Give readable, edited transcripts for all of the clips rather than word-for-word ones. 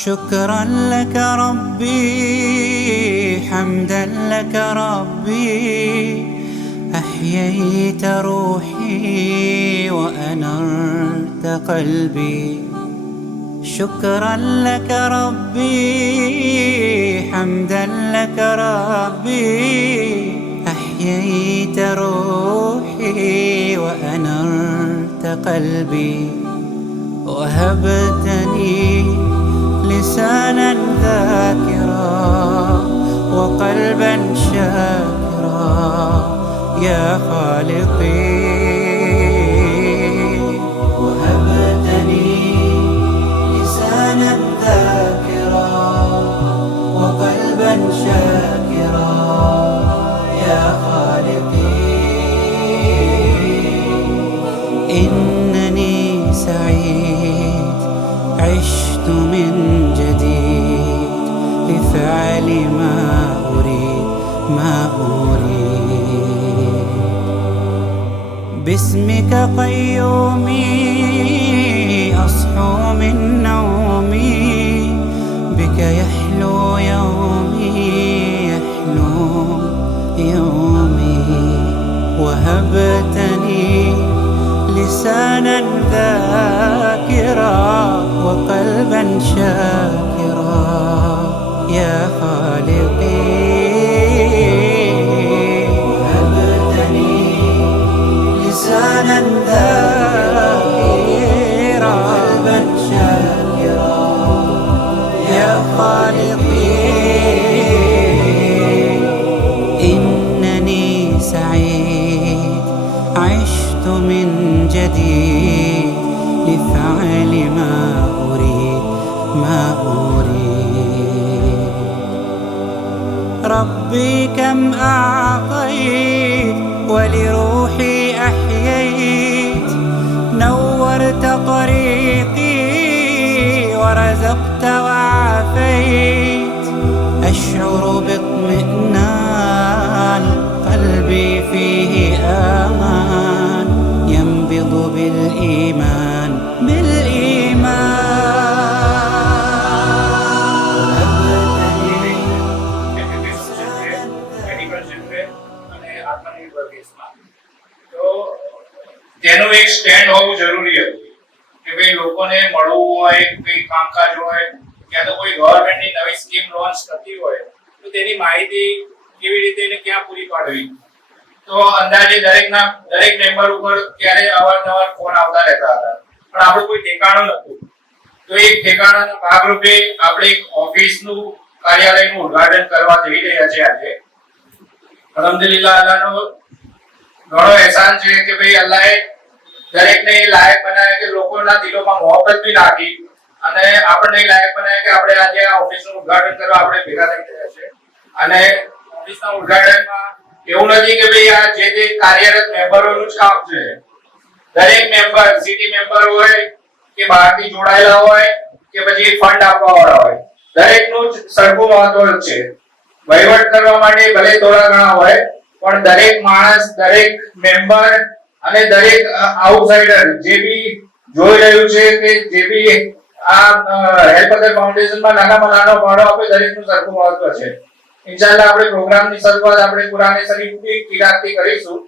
شكرا لك ربي، حمدا لك ربي، أحييت روحي وأنرت قلبي. شكرا لك ربي، حمدا لك ربي، أحييت روحي وأنرت قلبي. وهبتني لسانا ذاكرا وقلبا شاكرا يا خالقي. وهبتني لسانا ذاكرا وقلبا شاكرا يا خالقي. إنني سعيد عشت من جديد لفعل ما أريد باسمك قيومي أصحو من نومي، بك يحلو يومي. وهبتني لسانا ذاكرا وقلبا شاكرا يا خالقي. وهبتني لسانا ذاكرا وقلبا شاكرا يا خالقي. إنني سعيد عشت من جديد لفعل ما أريد ربي كم أعطيت ولروحي أحييت، نورت طريقي ورزقت وعافيت. أشعر باطمئنان قلبي فيه آمان، ينبض بالإيمان તેનું એક સ્ટેન્ડ હોવું જરૂરી હતું કે ભાઈ લોકોને મળવું હોય, કોઈ કામકાજ હોય, ક્યાં તો કોઈ ગવર્નમેન્ટની નવી સ્કીમ લોન્ચ થતી હોય તો તેની માહિતી કેવી રીતે એને ક્યાં પૂરી પાડવી. તો અંદાજે દરેક મેમ્બર ઉપર ક્યારે અવારનવાર ફોન આવતા રહેતા હતા, પણ આપણું કોઈ ઠેકાણું નહોતું. તો એક ઠેકાણાના ભાગરૂપે આપણે એક ઓફિસનું કાર્યાલયનું ઉદ્ઘાટન કરવા જઈ રહ્યા છીએ આજે. અલ્હમ્દુલિલ્લાહ, અલ્લાહનો ઘણો એહસાન છે કે ભાઈ અલ્લાહે દરેકને લાયક બનાવ્યા કે લોકોના દિલોમાં મોહબ્બત બી નાખી અને આપણને લાયક બનાવ્યા કે આપણે આજે આ ઓફિસનું ઉદ્ઘાટન કરવા આપણે ભેગા થઈ રહ્યા છે. અને ઓફિસના ઉદ્ઘાટનમાં એવું નથી કે ભાઈ આ જે તે કાર્યરત મેમ્બરોનું જ કામ છે. દરેક મેમ્બર, સિટી મેમ્બર હોય કે બહારથી જોડાયેલા હોય કે પછી ફંડ આપવાવાળા હોય, દરેકનું જ સરખું મહત્વ છે. વહીવટ કરવા માટે ભલે થોડા ઘણા હોય, પણ દરેક માણસ, દરેક મેમ્બર અને દરેક આઉટસાઇડર જે બી જોઈ રહ્યું છે કે જે બી આ હેલ્પ અધર ફાઉન્ડેશનમાં નાનામાં નાનો ફાળો આપે, દરેકનું સરખું મહત્વ છે. ઇન્શાઅલ્લાહ આપણે પ્રોગ્રામની શરૂઆત આપણે કુરાન શરીફની કિરાતથી કરીશું.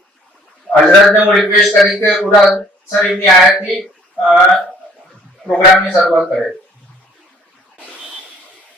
હઝરતને હું રિક્વેસ્ટ કરી કે કુરાન શરીફની આયતથી પ્રોગ્રામની શરૂઆત કરે.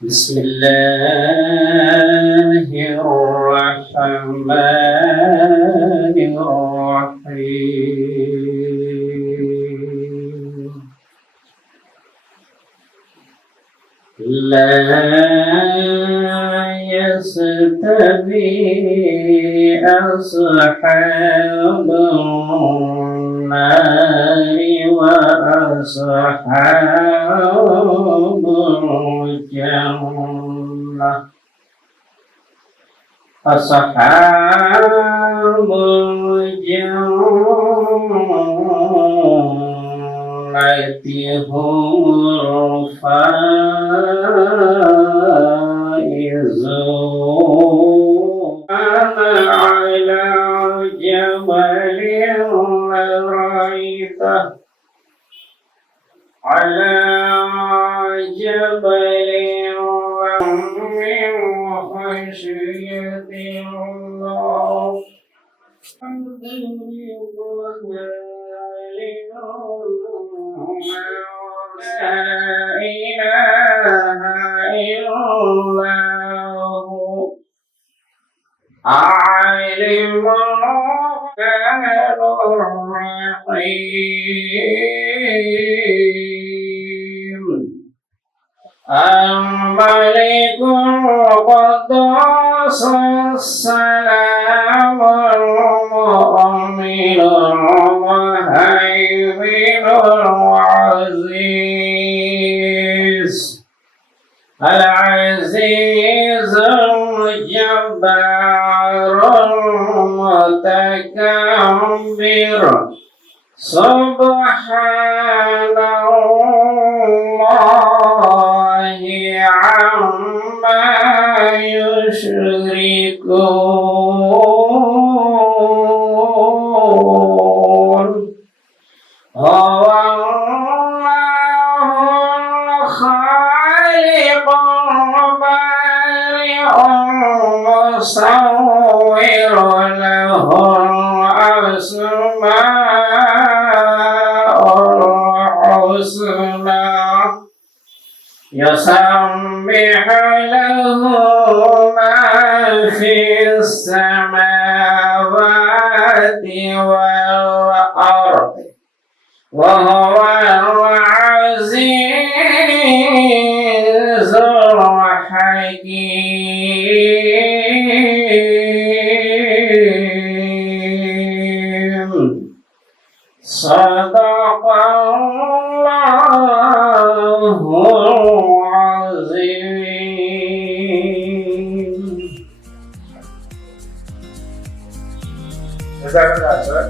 بسم الله الرحمن الرحيم لا يستوي أصحاب النار وأصحاب الجنة أصحاب الجنة هم الفائزون أنا على جبل رأيته على جبل من خشية الله لا إله إلا هو عالم الرحيم الملك القدوس السلام المؤمن المهيمن العزيز الجبار المتكبر سبحان الله عما يشركون هو الله الخالق البارئ المصور له الأسماء الحسنى يسبح له ما في السماوات والأرض وهو العزيز الحكيم صدق الله العظيم. Jazakallah, sir.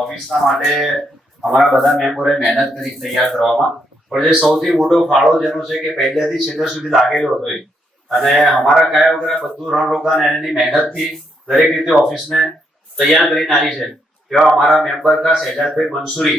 ઓફિસના માટે અમારા બધા મેમ્બરોએ મહેનત કરી તૈયાર કરવામાં, પણ જે સૌથી મોટો ફાળો જેનો છે કે પહેલેથી છેલ્લે સુધી લાગેલો હતો એ. અને અમારા કયા વગર બધું રણરોગાન એની મહેનતથી દરેક રીતે ઓફિસને તૈયાર કરીને આવી છે એવા અમારા મેમ્બર કા શહેજાદભાઈ મંસૂરી.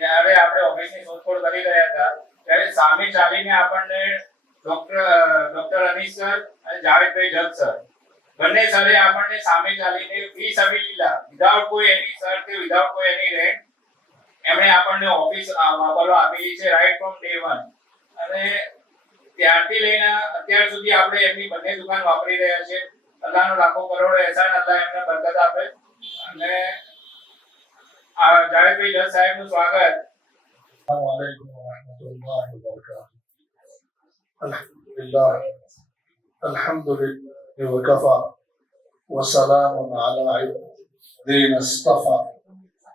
ત્યારે આપણે ઓફિસની શોધખોળ કરી રહ્યા હતા ત્યારે સામે ચાલીને આપણને ડોક્ટર અનીસ સર અને જાવેદભાઈ જત સર બંને સરે આપણને સામે ચાલીને ફી સબિલિલ્લાહ વિધાઉટ કોઈ એની શર્ત વિધાઉટ કોઈ એની રેન્ટ એમણે આપણને ઓફિસ વાપરવા આપેલી છે રાઈટ ફ્રોમ ડે 1 અને ત્યારથી લઈને અત્યાર સુધી આપણે એમની બંને દુકાન વાપરી રહ્યા છે। અલ્લાહનો લાખો કરોડો એહસાન, અલ્લાહ એમને બરકત આપે। અને જાવેદભાઈ જત સાહેબનું સ્વાગત। Assalamualaikum warahmatullahi wabarakatuh. Alhamdulillah. Alhamdulillah wa kafa wa salamun ala ibadina istafa.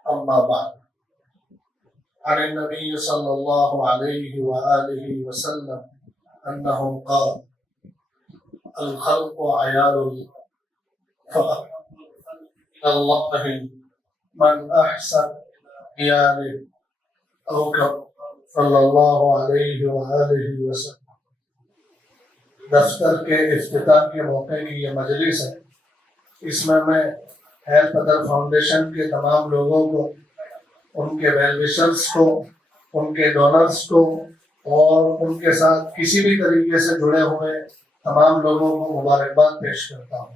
Amma ba'd. عن النبي صلى الله عليه وآله وسلم أنه قال الخلق عيال فقط الله من أحسن عياله أو صلی اللہ علیہ وآلہ وسلم۔ دفتر کے افتتاح کے موقع کی یہ مجلس ہے، اس میں ہیلپ ادر فاؤنڈیشن کے تمام لوگوں کو، ان کے ویل وشرز کو، ان کے ڈونرز کو اور ان کے ساتھ کسی بھی طریقے سے جڑے ہوئے تمام لوگوں کو مبارکباد پیش کرتا ہوں۔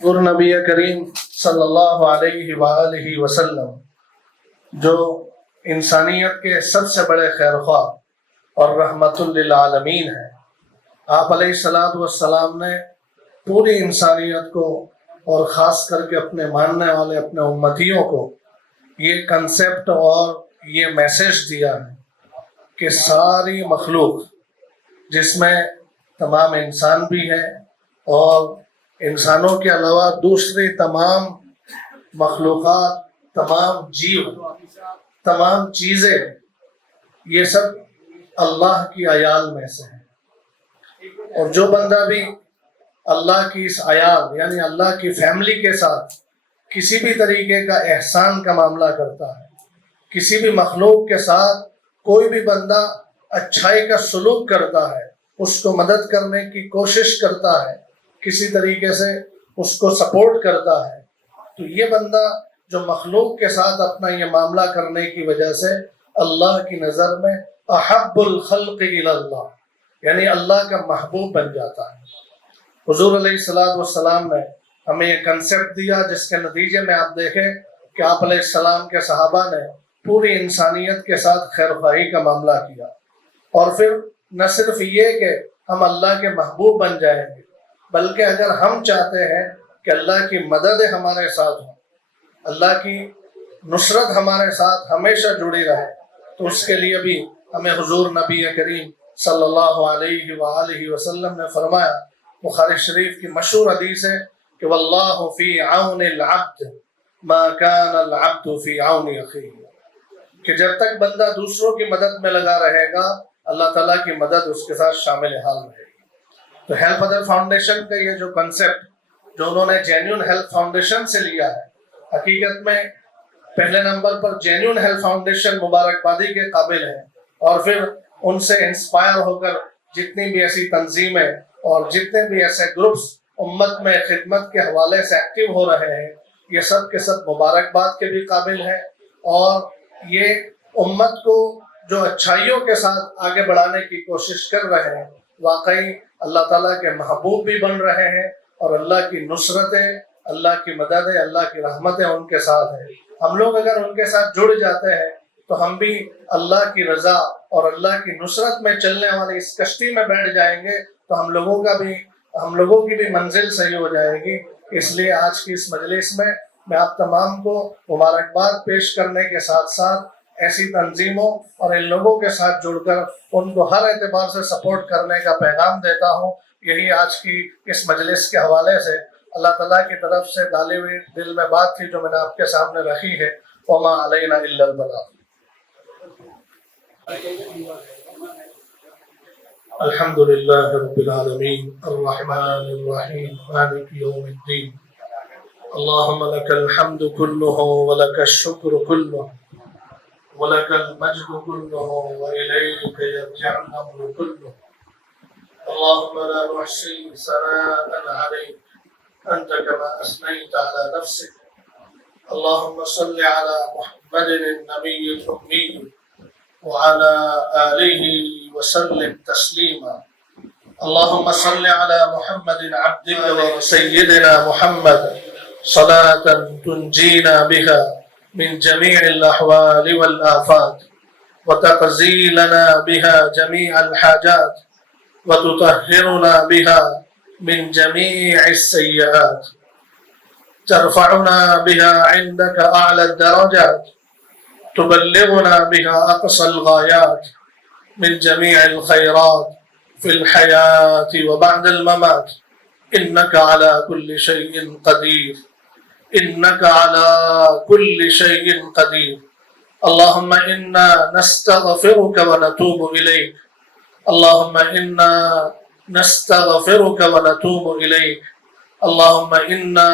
اور نبی کریم صلی اللہ علیہ وآلہ وسلم جو انسانیت کے سب سے بڑے خیر خواہ اور رحمت للعالمین ہیں، آپ علیہ السلام نے پوری انسانیت کو اور خاص کر کے اپنے ماننے والے اپنے امتیوں کو یہ کنسیپٹ اور یہ میسیج دیا ہے کہ ساری مخلوق، جس میں تمام انسان بھی ہیں اور انسانوں کے علاوہ دوسری تمام مخلوقات، تمام جیو، تمام چیزیں، یہ سب اللہ کی عیال میں سے ہیں۔ اور جو بندہ بھی اللہ کی اس عیال یعنی اللہ کی فیملی کے ساتھ کسی بھی طریقے کا احسان کا معاملہ کرتا ہے، کسی بھی مخلوق کے ساتھ کوئی بھی بندہ اچھائی کا سلوک کرتا ہے، اس کو مدد کرنے کی کوشش کرتا ہے، کسی طریقے سے اس کو سپورٹ کرتا ہے، تو یہ بندہ جو مخلوق کے ساتھ اپنا یہ معاملہ کرنے کی وجہ سے اللہ کی نظر میں احب الخلق الی اللہ یعنی اللہ کا محبوب بن جاتا ہے۔ حضور علیہ السلام نے ہمیں یہ کنسیپٹ دیا جس کے نتیجے میں آپ دیکھیں کہ آپ علیہ السلام کے صحابہ نے پوری انسانیت کے ساتھ خیر خواہی کا معاملہ کیا، اور پھر نہ صرف یہ کہ ہم اللہ کے محبوب بن جائیں گے، بلکہ اگر ہم چاہتے ہیں کہ اللہ کی مدد ہمارے ساتھ ہو، اللہ کی نصرت ہمارے ساتھ ہمیشہ جڑی رہے، تو اس کے لیے بھی ہمیں حضور نبی کریم صلی اللہ علیہ وآلہ وسلم نے فرمایا، بخاری شریف کی مشہور حدیث ہے کہ واللہ فی عون العبد ما کان العبد فی عون اخیہ، کہ جب تک بندہ دوسروں کی مدد میں لگا رہے گا اللہ تعالیٰ کی مدد اس کے ساتھ شامل حال رہے گی۔ تو ہیلپ ادر فاؤنڈیشن کا یہ جو کنسیپٹ جو انہوں نے جینیون ہیلپ فاؤنڈیشن سے لیا ہے، حقیقت میں پہلے نمبر پر جینیون ہیلپ فاؤنڈیشن مبارکبادی کے قابل ہے، اور پھر ان سے انسپائر ہو کر جتنی بھی ایسی تنظیمیں اور جتنے بھی ایسے گروپس امت میں خدمت کے حوالے سے ایکٹیو ہو رہے ہیں، یہ سب کے سب مبارکباد کے بھی قابل ہیں، اور یہ امت کو جو اچھائیوں کے ساتھ آگے بڑھانے کی کوشش کر رہے ہیں، واقعی اللہ تعالیٰ کے محبوب بھی بن رہے ہیں، اور اللہ کی نصرتیں، اللہ کی مددیں، اللہ کی رحمتیں ان کے ساتھ ہیں۔ ہم لوگ اگر ان کے ساتھ جڑ جاتے ہیں تو ہم بھی اللہ کی رضا اور اللہ کی نصرت میں چلنے والی اس کشتی میں بیٹھ جائیں گے، تو ہم لوگوں کی بھی منزل صحیح ہو جائے گی۔ اس لیے آج کی اس مجلس میں آپ تمام کو مبارکباد پیش کرنے کے ساتھ ساتھ ایسی تنظیموں اور ان لوگوں کے ساتھ جڑ کر ان کو ہر اعتبار سے سپورٹ کرنے کا پیغام دیتا ہوں۔ یہی آج کی اس مجلس کے حوالے سے اللہ تعالیٰ کی طرف سے ڈالی ہوئی دل میں بات تھی جو میں نے آپ کے سامنے رکھی ہے۔ وما علینا الا البلاغ۔ الحمد للہ رب العالمین الرحمن الرحیم مالک یوم الدین اللہم لک الحمد کلہ ولک الشکر کلہ ولک المجد کلہ وإلیک یرجع الامر کلہ اللہم لا نحصی ثناء علیک انت کما اثنیت علی نفسک اللہم صل علی محمد النبی الأمی وعلى آله وسلم تسليما اللهم صل على محمد عبدك وسيدنا محمد صلاة تنجينا بها من جميع الأحوال والآفات وتقضي لنا بها جميع الحاجات وتطهرنا بها من جميع السيئات ترفعنا بها عندك أعلى الدرجات تبلغنا بها أقصى الغايات من جميع الخيرات في الحياة وبعد الممات إنك على كل شيء قدير إنك على كل شيء قدير اللهم إنا نستغفرك ونتوب إليك اللهم إنا نستغفرك ونتوب إليك اللهم إنا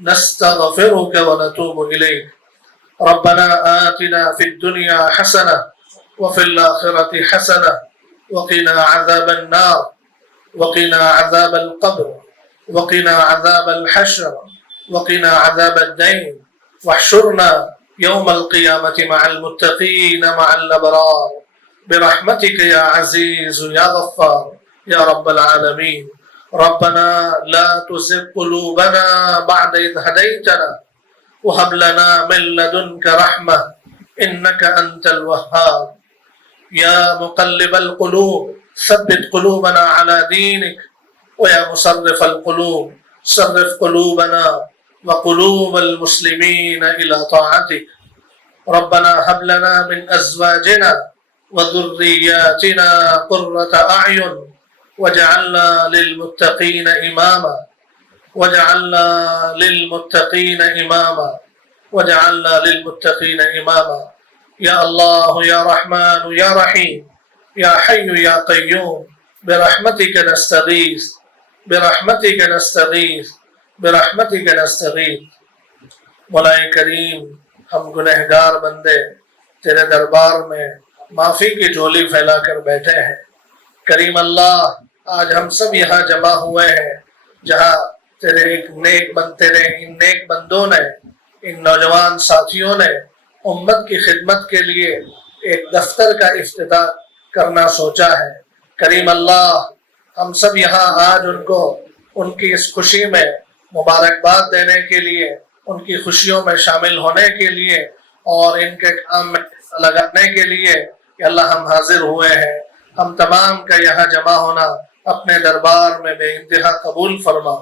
نستغفرك ونتوب إليك ربنا آتنا في الدنيا حسنة وفي الآخرة حسنة وقنا عذاب النار وقنا عذاب القبر وقنا عذاب الحشر وقنا عذاب الدين واحشرنا يوم القيامة مع المتقين مع الأبرار برحمتك يا عزيز يا غفار يا رب العالمين ربنا لا تزغ قلوبنا بعد إذ هديتنا وهب لنا من لدنك رحمة إنك أنت الوهاب يا مقلب القلوب ثبت قلوبنا على دينك ويا مصرف القلوب صرف قلوبنا وقلوب المسلمين إلى طاعتك ربنا هب لنا من أزواجنا وذرياتنا قرة أعين واجعلنا للمتقين إماما واجعلنا للمتقين إماما واجعلنا للمتقين إماما. يا الله يا رحمن يا رحيم يا حي يا قيوم برحمتك نستغيث برحمتك نستغيث برحمتك نستغيث. مولا کریم، ہم گنہگار بندے تیرے دربار میں معافی کی جھولی پھیلا کر بیٹھے ہیں. کریم اللہ، آج ہم سب یہاں جمع ہوئے ہیں جہاں تیرے ان نیک بندوں نے، ان نوجوان ساتھیوں نے امت کی خدمت کے لیے ایک دفتر کا افتتاح کرنا سوچا ہے. کریم اللہ، ہم سب یہاں آج ان کی اس خوشی میں مبارکباد دینے کے لیے، ان کی خوشیوں میں شامل ہونے کے لیے اور ان کے کام میں حصہ لگانے کے لیے کہ اللہ ہم حاضر ہوئے ہیں. ہم تمام کا یہاں جمع ہونا اپنے دربار میں بے انتہا قبول فرما.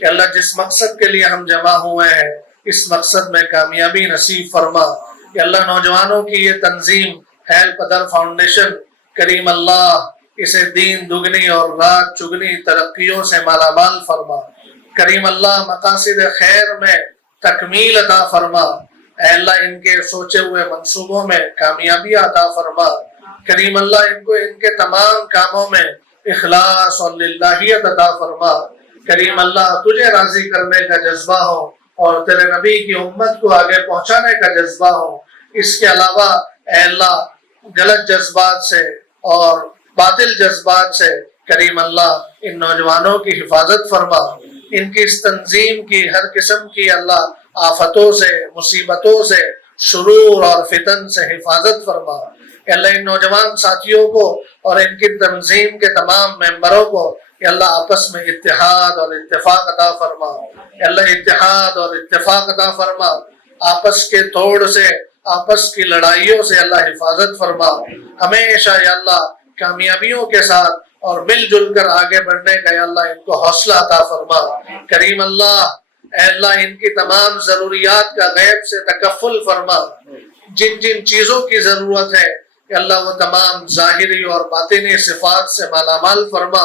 کہ اللہ جس مقصد کے لیے ہم جمع ہوئے ہیں اس مقصد میں کامیابی نصیب فرما. کہ اللہ نوجوانوں کی یہ تنظیم ہیلپ ادر فاؤنڈیشن، کریم اللہ اسے دین دگنی اور رات چگنی ترقیوں سے مالا مال فرما. کریم اللہ مقاصد خیر میں تکمیل عطا فرما. اے اللہ ان کے سوچے ہوئے منصوبوں میں کامیابی عطا فرما. کریم اللہ ان کو ان کے تمام کاموں میں اخلاص اور للہیت عطا فرما. کریم اللہ تجھے راضی کرنے کا جذبہ ہو اور تیرے نبی کی امت کو آگے پہنچانے کا جذبہ ہو. اس کے علاوہ اے اللہ غلط جذبات سے اور باطل جذبات سے کریم اللہ ان نوجوانوں کی حفاظت فرما. ان کی اس تنظیم کی ہر قسم کی اللہ آفتوں سے، مصیبتوں سے، شرور اور فتن سے حفاظت فرما. کہ اللہ ان نوجوان ساتھیوں کو اور ان کی تنظیم کے تمام ممبروں کو کہ اللہ آپس میں اتحاد اور اتفاق عطا فرما. کہ اللہ اتحاد اور اتفاق عطا فرما. آپس کے توڑ سے، آپس کی لڑائیوں سے اللہ حفاظت فرما. ہمیشہ یا اللہ کامیابیوں کے ساتھ اور مل جل کر آگے بڑھنے کا یا اللہ ان کو حوصلہ عطا فرما. کریم اللہ اے اللہ ان کی تمام ضروریات کا غیب سے تکفل فرما. جن جن چیزوں کی ضرورت ہے کہ اللہ وہ تمام ظاہری اور باطنی صفات سے مالا مال فرما.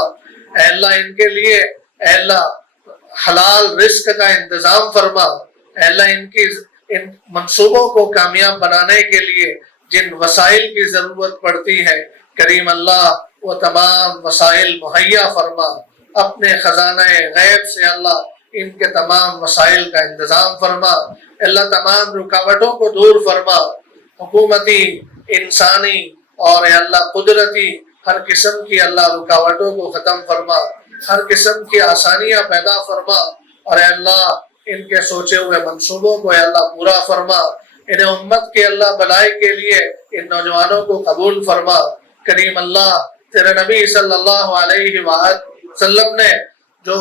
اے اللہ ان کے لیے اے اللہ حلال رزق کا انتظام فرما. اے اللہ ان منصوبوں کو کامیاب بنانے کے لیے جن وسائل کی ضرورت پڑتی ہے کریم اللہ وہ تمام وسائل مہیا فرما. اپنے خزانہ غیب سے اللہ ان کے تمام وسائل کا انتظام فرما. اللہ تمام رکاوٹوں کو دور فرما. حکومتی، انسانی اور اے اللہ قدرتی ہر قسم کی اللہ رکاوٹوں کو ختم فرما. ہر قسم کی آسانیاں پیدا فرما. اور اے اللہ ان کے سوچے ہوئے منصوبوں کو اے اللہ پورا فرما. انہیں امت کے اللہ بھلائی کے لیے ان نوجوانوں کو قبول فرما. کریم اللہ تیرے نبی صلی اللہ علیہ وآلہ وسلم نے جو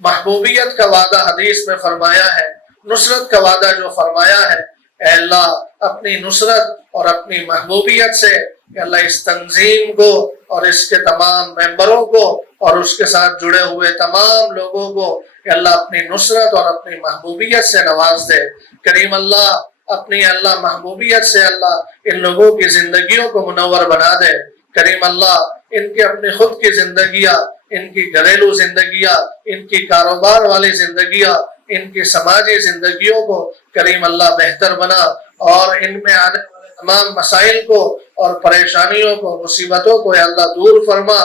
محبوبیت کا وعدہ حدیث میں فرمایا ہے، نصرت کا وعدہ جو فرمایا ہے، اے اللہ اپنی نصرت اور اپنی محبوبیت سے کہ اللہ اس تنظیم کو اور اس کے تمام ممبروں کو اور اس کے ساتھ جڑے ہوئے تمام لوگوں کو کہ اللہ اپنی نصرت اور اپنی محبوبیت سے نواز دے. کریم اللہ اپنی اللہ محبوبیت سے اللہ ان لوگوں کی زندگیوں کو منور بنا دے. کریم اللہ ان کے اپنی خود کی زندگیاں، ان کی گھریلو زندگیاں، ان کی کاروبار والی زندگیاں، ان کی سماجی زندگیوں کو کریم اللہ بہتر بنا اور ان میں آنے والے تمام مسائل کو اور پریشانیوں کو، مصیبتوں کو اے اللہ دور فرما.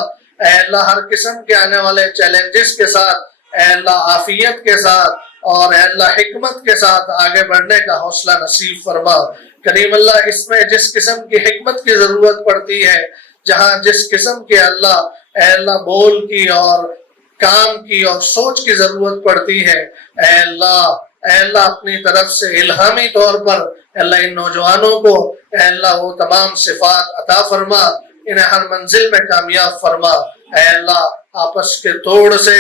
اے اللہ ہر قسم کے آنے والے چیلنجز کے ساتھ اے اللہ عافیت کے ساتھ اور اے اللہ حکمت کے ساتھ آگے بڑھنے کا حوصلہ نصیب فرما. کریم اللہ اس میں جس قسم کی حکمت کی ضرورت پڑتی ہے، جہاں جس قسم کے اللہ اے اللہ بول کی اور کام کی اور سوچ کی ضرورت پڑتی ہے، اے اللہ اپنی طرف سے الہامی طور پر اے اللہ ان نوجوانوں کو اے اللہ وہ تمام صفات عطا فرما. انہیں ہر منزل میں کامیاب فرما. اے اللہ آپس کے توڑ سے،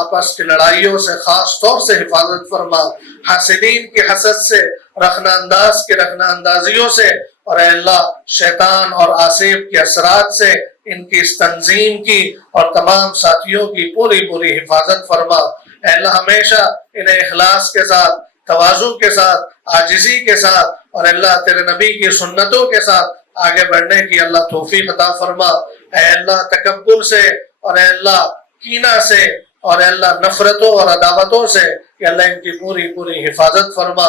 آپس کی لڑائیوں سے خاص طور سے حفاظت فرما. حاسدین کی حسد سے، رخنہ انداز کی رخنہ اندازیوں سے اور اے اللہ شیطان اور آصف کے اثرات سے ان کی اس تنظیم کی اور تمام ساتھیوں کی پوری حفاظت فرما. اے اللہ ہمیشہ انہیں اخلاص کے ساتھ، تواضع کے ساتھ، عاجزی کے ساتھ اور اللہ تیرے نبی کی سنتوں کے ساتھ آگے بڑھنے کی اللہ توفیق عطا فرما. اے اللہ تکبر سے اور اے اللہ کینہ سے اور اے اللہ نفرتوں اور عداوتوں سے کہ اللہ ان کی پوری حفاظت فرما.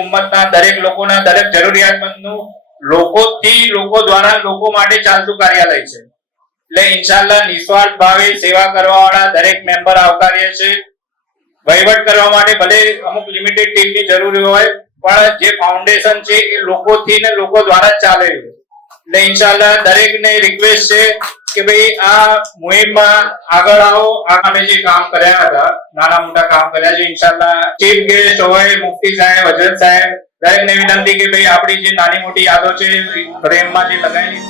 ઉમ્મતના દરેક લોકોના દરેક જરૂરિયાતમંદનું લોકોથી લોકો દ્વારા લોકો માટે ચાલતું કાર્યાલય છે, એટલે ઇન્શાઅલ્લાહ નિસ્વાર્થ ભાવે સેવા કરવાવાળા દરેક મેમ્બર આવકાર્ય છે। વહીવટ કરવા માટે ભલે અમુક લિમિટેડ ટીમની જરૂરી હોય, પણ જે ફાઉન્ડેશન છે એ લોકોથી ને લોકો દ્વારા જ ચાલે છે। એટલે ઇન્શાઅલ્લાહ દરેકને રિક્વેસ્ટ છે કે ભાઈ આ મુહિમમાં આગળ આવો। અમે જે કામ કર્યા હતા, નાના મોટા કામ કર્યા છે, ઇન્શાઅલ્લાહ ચીફ ગેસ્ટ હોય, મુફ્તી સાહેબ, હજરત સાહેબ, દરેકને વિનંતી કે ભાઈ આપણી જે નાની મોટી યાદો છે ફ્રેમમાં જે લગાવેલી